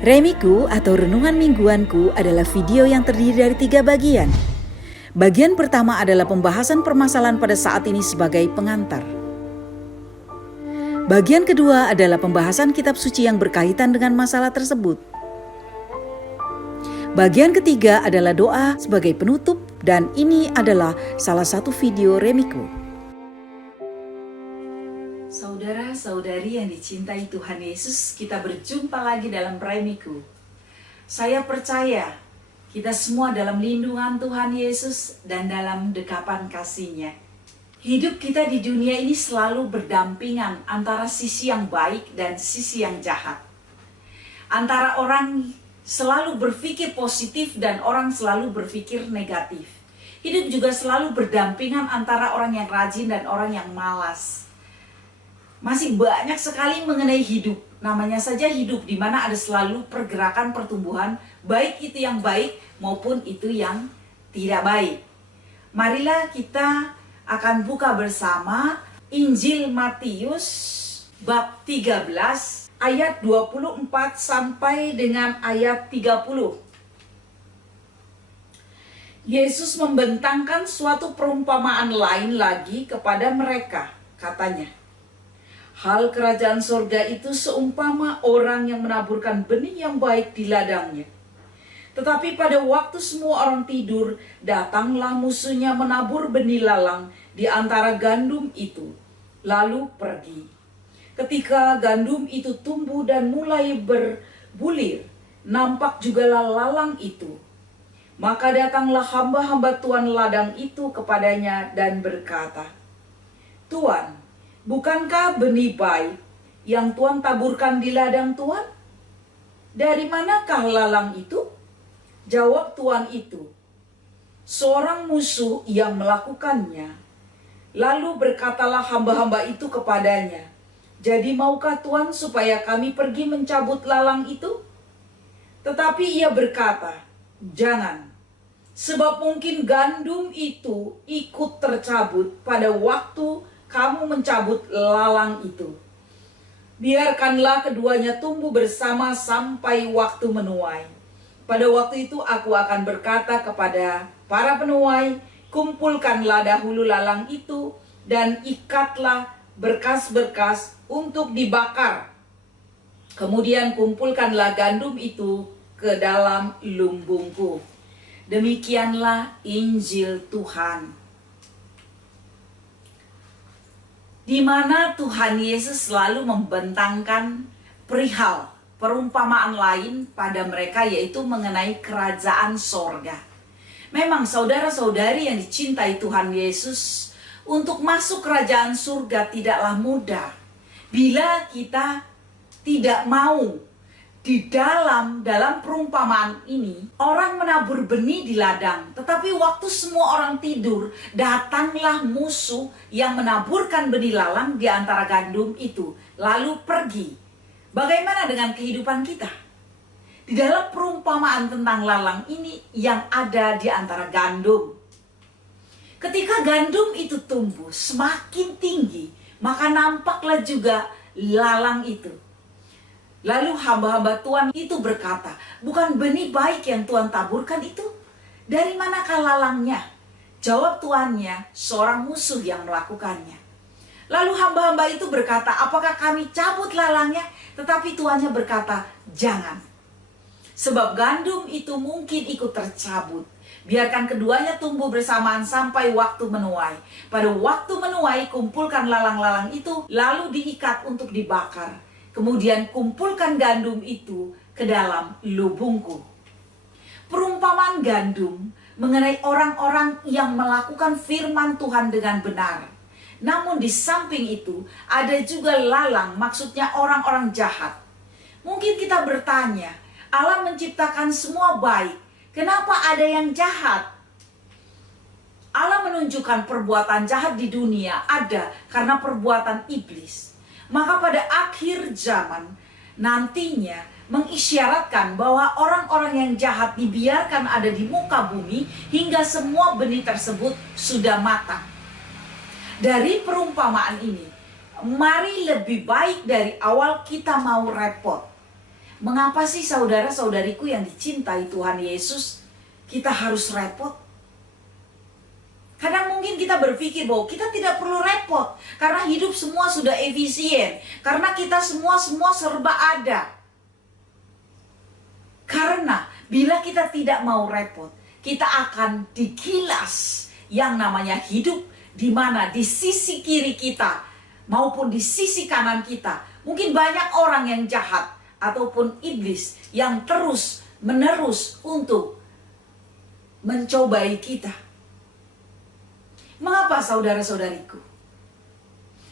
Remiku atau Renungan Mingguanku adalah video yang terdiri dari 3 bagian. Bagian pertama adalah pembahasan permasalahan pada saat ini sebagai pengantar. Bagian kedua adalah pembahasan kitab suci yang berkaitan dengan masalah tersebut. Bagian ketiga adalah doa sebagai penutup, dan ini adalah salah satu video Remiku. Saudara-saudari yang dicintai Tuhan Yesus, kita berjumpa lagi dalam Remiku. Saya percaya kita semua dalam lindungan Tuhan Yesus dan dalam dekapan kasih-Nya. Hidup kita di dunia ini selalu berdampingan antara sisi yang baik dan sisi yang jahat. Antara orang selalu berpikir positif dan orang selalu berpikir negatif. Hidup juga selalu berdampingan antara orang yang rajin dan orang yang malas. Masih banyak sekali mengenai hidup. Namanya saja hidup, di mana ada selalu pergerakan pertumbuhan, baik itu yang baik maupun itu yang tidak baik. Marilah kita akan buka bersama Injil Matius bab 13 ayat 24 sampai dengan ayat 30. Yesus membentangkan suatu perumpamaan lain lagi kepada mereka, katanya. Hal kerajaan sorga itu seumpama orang yang menaburkan benih yang baik di ladangnya. Tetapi pada waktu semua orang tidur, datanglah musuhnya menabur benih lalang di antara gandum itu, lalu pergi. Ketika gandum itu tumbuh dan mulai berbulir, nampak jugalah lalang itu. Maka datanglah hamba-hamba tuan ladang itu kepadanya dan berkata, "Tuan, bukankah benih baik yang Tuan taburkan di ladang Tuan? Dari manakah lalang itu?" Jawab tuan itu, "Seorang musuh yang melakukannya." Lalu berkatalah hamba-hamba itu kepadanya, "Jadi maukah Tuan supaya kami pergi mencabut lalang itu?" Tetapi ia berkata, "Jangan, sebab mungkin gandum itu ikut tercabut pada waktu kamu mencabut lalang itu. Biarkanlah keduanya tumbuh bersama sampai waktu menuai. Pada waktu itu aku akan berkata kepada para penuai, kumpulkanlah dahulu lalang itu dan ikatlah berkas-berkas untuk dibakar. Kemudian kumpulkanlah gandum itu ke dalam lumbungku." Demikianlah Injil Tuhan. Di mana Tuhan Yesus selalu membentangkan perihal perumpamaan lain pada mereka, yaitu mengenai kerajaan sorga. Memang saudara-saudari yang dicintai Tuhan Yesus, untuk masuk kerajaan surga tidaklah mudah bila kita tidak mau. Di dalam perumpamaan ini, orang menabur benih di ladang, tetapi waktu semua orang tidur, datanglah musuh yang menaburkan benih lalang di antara gandum itu, lalu pergi. Bagaimana dengan kehidupan kita? Di dalam perumpamaan tentang lalang ini yang ada di antara gandum. Ketika gandum itu tumbuh semakin tinggi, maka nampaklah juga lalang itu. Lalu hamba-hamba Tuhan itu berkata, "Bukan benih baik yang Tuhan taburkan itu? Dari manakah lalangnya?" Jawab tuannya, "Seorang musuh yang melakukannya." Lalu hamba-hamba itu berkata, "Apakah kami cabut lalangnya?" Tetapi tuannya berkata, "Jangan. Sebab gandum itu mungkin ikut tercabut. Biarkan keduanya tumbuh bersamaan sampai waktu menuai. Pada waktu menuai, kumpulkan lalang-lalang itu, lalu diikat untuk dibakar. Kemudian kumpulkan gandum itu ke dalam lubungku." Perumpamaan gandum mengenai orang-orang yang melakukan firman Tuhan dengan benar. Namun di samping itu ada juga lalang, maksudnya orang-orang jahat. Mungkin kita bertanya, Allah menciptakan semua baik, kenapa ada yang jahat? Allah menunjukkan perbuatan jahat di dunia ada karena perbuatan iblis. Maka pada akhir zaman nantinya mengisyaratkan bahwa orang-orang yang jahat dibiarkan ada di muka bumi hingga semua benih tersebut sudah matang. Dari perumpamaan ini, mari lebih baik dari awal kita mau repot. Mengapa sih saudara-saudariku yang dicintai Tuhan Yesus, kita harus repot? Kadang mungkin kita berpikir bahwa kita tidak perlu repot, karena hidup semua sudah efisien, karena kita semua serba ada. Karena bila kita tidak mau repot, kita akan digilas yang namanya hidup, di mana di sisi kiri kita maupun di sisi kanan kita mungkin banyak orang yang jahat ataupun iblis yang terus menerus untuk mencobai kita. Mengapa saudara-saudariku?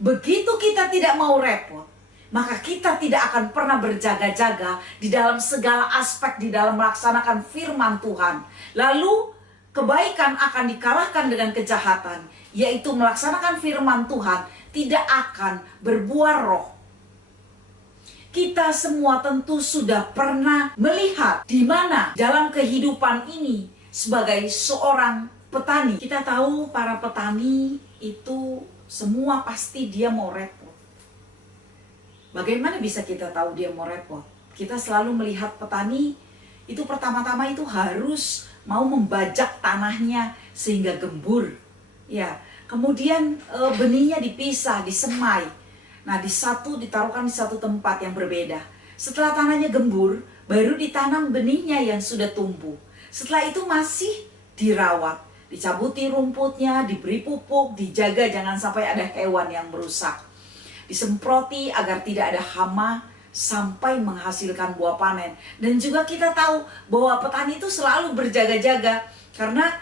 Begitu kita tidak mau repot, maka kita tidak akan pernah berjaga-jaga di dalam segala aspek di dalam melaksanakan firman Tuhan. Lalu kebaikan akan dikalahkan dengan kejahatan, yaitu melaksanakan firman Tuhan tidak akan berbuah roh. Kita semua tentu sudah pernah melihat di mana dalam kehidupan ini sebagai seorang petani. Kita tahu para petani itu semua pasti dia mau repot. Bagaimana bisa kita tahu dia mau repot? Kita selalu melihat petani itu pertama-tama itu harus mau membajak tanahnya sehingga gembur. Ya, kemudian benihnya dipisah, disemai. Nah, ditaruhkan di satu tempat yang berbeda. Setelah tanahnya gembur, baru ditanam benihnya yang sudah tumbuh. Setelah itu masih dirawat, dicabuti rumputnya, diberi pupuk, dijaga jangan sampai ada hewan yang merusak. Disemproti agar tidak ada hama sampai menghasilkan buah panen. Dan juga kita tahu bahwa petani itu selalu berjaga-jaga karena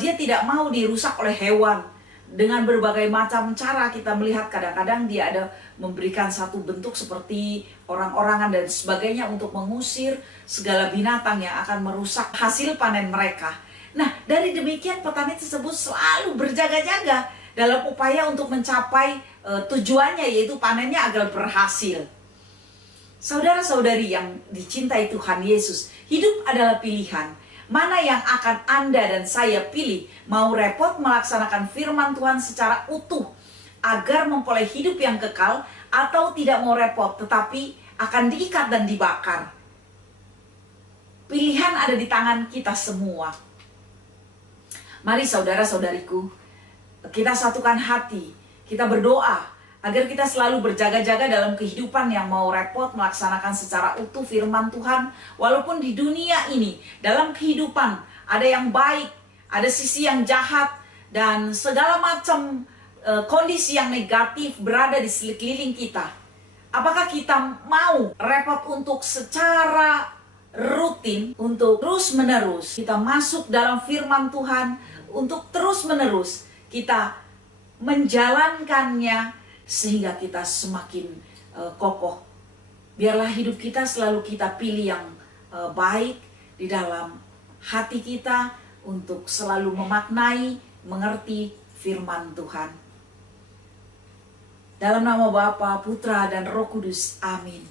dia tidak mau dirusak oleh hewan. Dengan berbagai macam cara kita melihat kadang-kadang dia ada memberikan satu bentuk seperti orang-orangan dan sebagainya untuk mengusir segala binatang yang akan merusak hasil panen mereka. Nah, dari demikian petani tersebut selalu berjaga-jaga dalam upaya untuk mencapai tujuannya, yaitu panennya agar berhasil. Saudara-saudari yang dicintai Tuhan Yesus, hidup adalah pilihan. Mana yang akan Anda dan saya pilih? Mau repot melaksanakan firman Tuhan secara utuh agar memperoleh hidup yang kekal, atau tidak mau repot tetapi akan diikat dan dibakar? Pilihan ada di tangan kita semua. Mari saudara-saudariku, kita satukan hati, kita berdoa agar kita selalu berjaga-jaga dalam kehidupan yang mau repot melaksanakan secara utuh firman Tuhan. Walaupun di dunia ini, dalam kehidupan ada yang baik, ada sisi yang jahat, dan segala macam kondisi yang negatif berada di sekeliling kita. Apakah kita mau repot untuk secara rutin, untuk terus-menerus kita masuk dalam firman Tuhan, untuk terus-menerus kita menjalankannya sehingga kita semakin kokoh? Biarlah hidup kita selalu kita pilih yang baik di dalam hati kita untuk selalu memaknai, mengerti firman Tuhan. Dalam nama Bapa, Putra, dan Roh Kudus. Amin.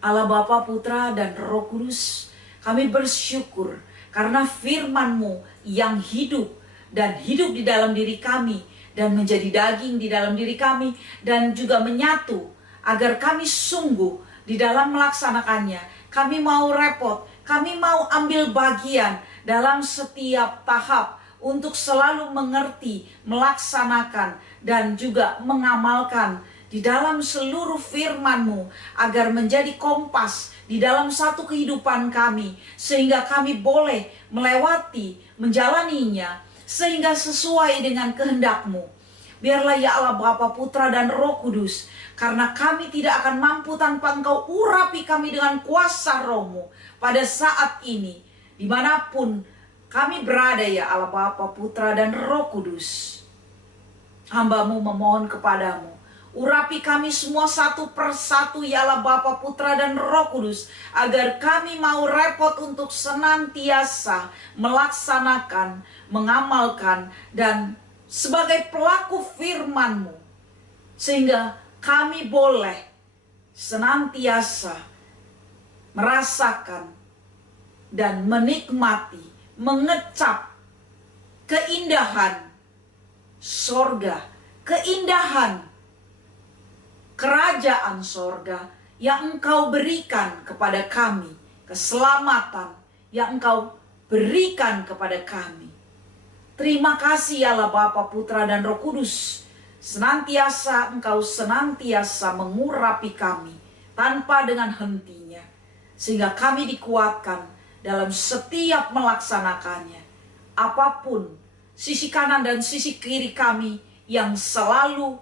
Allah Bapa, Putra, dan Roh Kudus, kami bersyukur karena firman-Mu yang hidup dan hidup di dalam diri kami, dan menjadi daging di dalam diri kami, dan juga menyatu agar kami sungguh di dalam melaksanakannya. Kami mau repot, kami mau ambil bagian dalam setiap tahap untuk selalu mengerti, melaksanakan, dan juga mengamalkan di dalam seluruh firman-Mu, agar menjadi kompas di dalam satu kehidupan kami, sehingga kami boleh melewati, menjalaninya sehingga sesuai dengan kehendak-Mu. Biarlah ya Allah Bapa, Putra, dan Roh Kudus, karena kami tidak akan mampu tanpa Engkau urapi kami dengan kuasa Roh-Mu pada saat ini, dimanapun kami berada ya Allah Bapa, Putra, dan Roh Kudus. Hamba-Mu memohon kepadamu, urapi kami semua satu persatu ya Allah Bapa, Putra, dan Roh Kudus, agar kami mau repot untuk senantiasa melaksanakan, mengamalkan, dan sebagai pelaku firman-Mu, sehingga kami boleh senantiasa merasakan dan menikmati, mengecap keindahan sorga, keindahan kerajaan sorga yang Engkau berikan kepada kami, keselamatan yang Engkau berikan kepada kami. Terima kasih ya Allah Bapa, Putra, dan Roh Kudus. Engkau senantiasa mengurapi kami tanpa dengan hentinya, sehingga kami dikuatkan dalam setiap melaksanakannya. Apapun sisi kanan dan sisi kiri kami yang selalu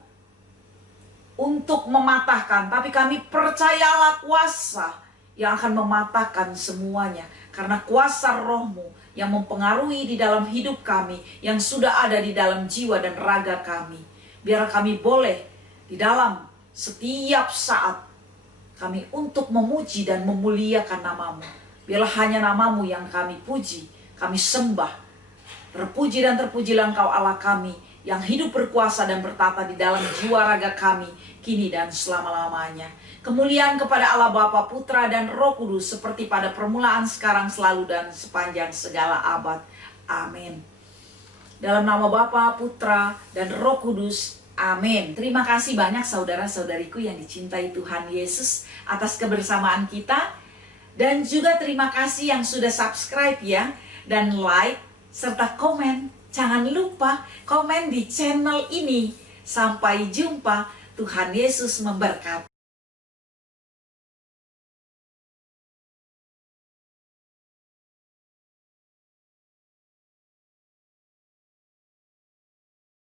untuk mematahkan, tapi kami percayalah kuasa yang akan mematahkan semuanya. Karena kuasa Roh-Mu yang mempengaruhi di dalam hidup kami, yang sudah ada di dalam jiwa dan raga kami. Biar kami boleh di dalam setiap saat kami untuk memuji dan memuliakan nama-Mu. Biarlah hanya nama-Mu yang kami puji, kami sembah. Terpuji dan terpujilah Engkau Allah kami, yang hidup berkuasa dan bertata di dalam jiwa raga kami, kini dan selama-lamanya. Kemuliaan kepada Allah Bapa, Putra, dan Roh Kudus, seperti pada permulaan, sekarang, selalu, dan sepanjang segala abad. Amin. Dalam nama Bapa, Putra, dan Roh Kudus. Amin. Terima kasih banyak saudara-saudariku yang dicintai Tuhan Yesus atas kebersamaan kita. Dan juga terima kasih yang sudah subscribe ya, dan like, serta komen. Jangan lupa komen di channel ini. Sampai jumpa. Tuhan Yesus memberkati.